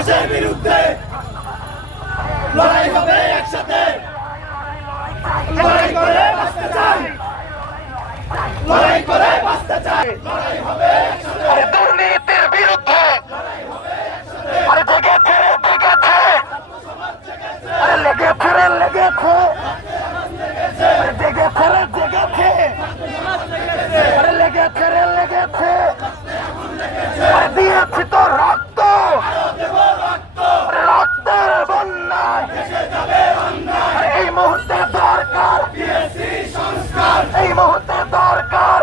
ফাঁসের বিরুদ্ধে লড়াই হবে একসাথে। লড়াই করে বাঁচতে চাই। লড়াই করে বাঁচতে চাই। লড়াই হবে একসাথে আরে দুর্নীতির বিরুদ্ধে আরে জেগেছে রে জেগেছে আরে লেগেছে রে লেগেছে আরে জেগেছে রে জেগেছে আরে লেগেছে রে লেগেছে আরে দিয়েছি তো রক্ত আরে রক্তের বন্যায় আরে এই মুহূর্তে দরকার এই মুহূর্তে দরকার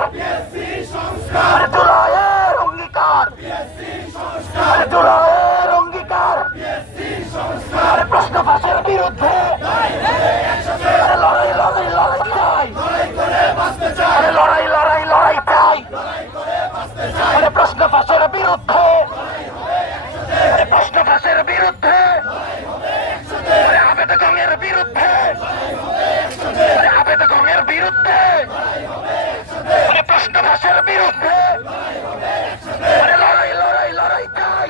আরে জুলাইয়ের অঙ্গীকার আরে জুলাইয়ের অঙ্গীকার আরে প্রশ্ন ফাঁসের বিরুদ্ধে। লড়াই লড়াই লড়াই লড়াই লড়াই লড়াই চাই। আরে প্রশ্ন ফাঁসের বিরুদ্ধে। প্রশ্ন ফাঁসের বিরুদ্ধে। আবেদনের বিরুদ্ধে। আবেদনের বিরুদ্ধে। প্রশ্ন ফাঁসের বিরুদ্ধে। লড়াই লড়াই লড়াই চাই।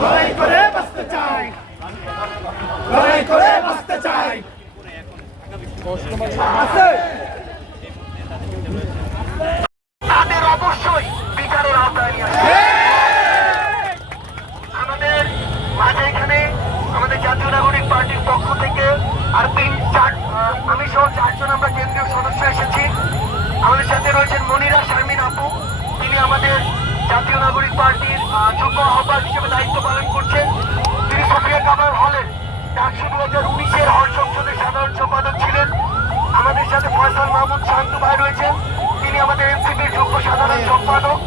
লড়াই করে বাঁচতে চাই। লড়াই করে বাঁচতে চাই। তাদের অবশ্যই বিচারের আওতায় আমাদের মাঝে এখানে আমাদের জাতীয় নাগরিক পার্টির পক্ষ থেকে আর তিন চার আমি সহ চারজন আমরা কেন্দ্রীয় সদস্য এসেছি। আমাদের সাথে রয়েছেন মনিরা শারমিন আপু। তিনি আমাদের জাতীয় নাগরিক পার্টির যুগ্ম আহ্বায়ক হিসেবে দায়িত্ব পালন করছেন তিনি সোফিয়া কামাল হলেন। ডাকসু দু হাজার উনিশের হল সংসদের সাধারণ সম্পাদক ছিলেন। আমাদের সাথে ফয়সাল মাহমুদ শান্তু ভাই রয়েছেন। তিনি আমাদের এনসিপির যুগ্ম সাধারণ সম্পাদক।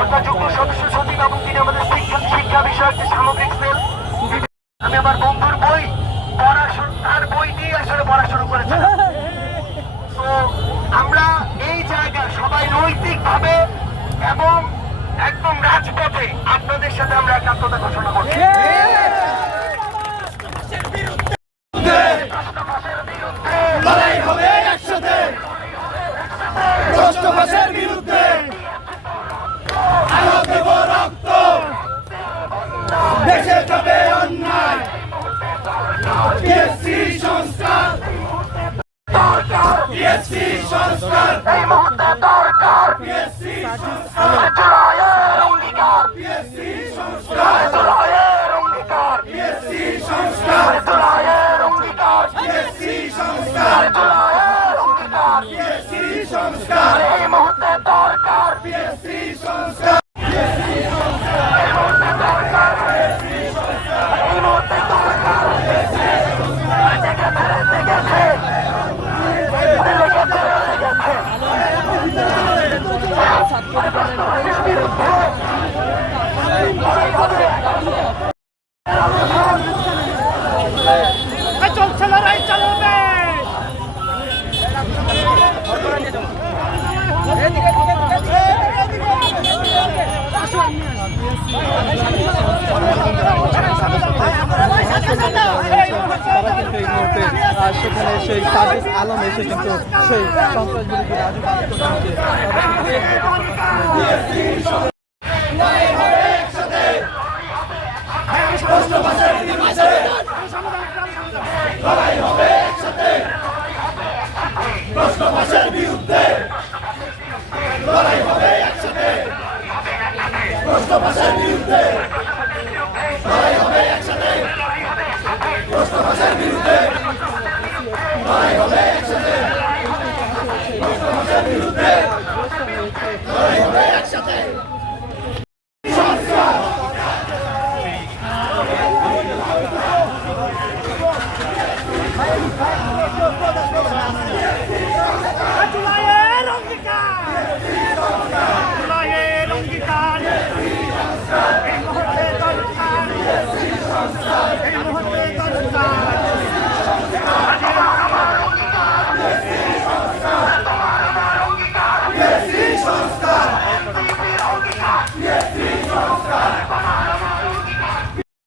অর্থাৎ যুগ্ম সদস্য সচিব এবং তিনি আমাদের শিক্ষা বিষয়ক যে সামগ্রিক সেল, আমি আমার বন্ধুর বই মুহূর্তে দরকার জুলাইয়ের অঙ্গীকার পিএসসি সেখানে সেই সার্ভিস আলম এসে কিন্তু সেই সন্ত্রাস বিরোধী রাজু প্রশ্নবাসের বিরুদ্ধে লড়াই হবে একসাথে। প্রশ্নবাসের বিরুদ্ধে লড়াই হবে একসাথে সংস্কার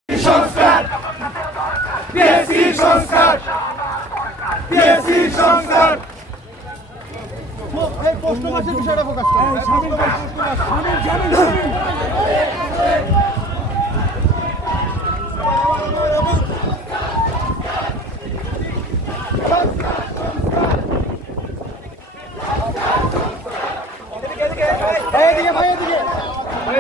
সংস্কার পিএসসি সংস্কার পিএসসি সংস্কার এই প্রশ্ন মাসের বিষয়টা ফোকাস এদিকে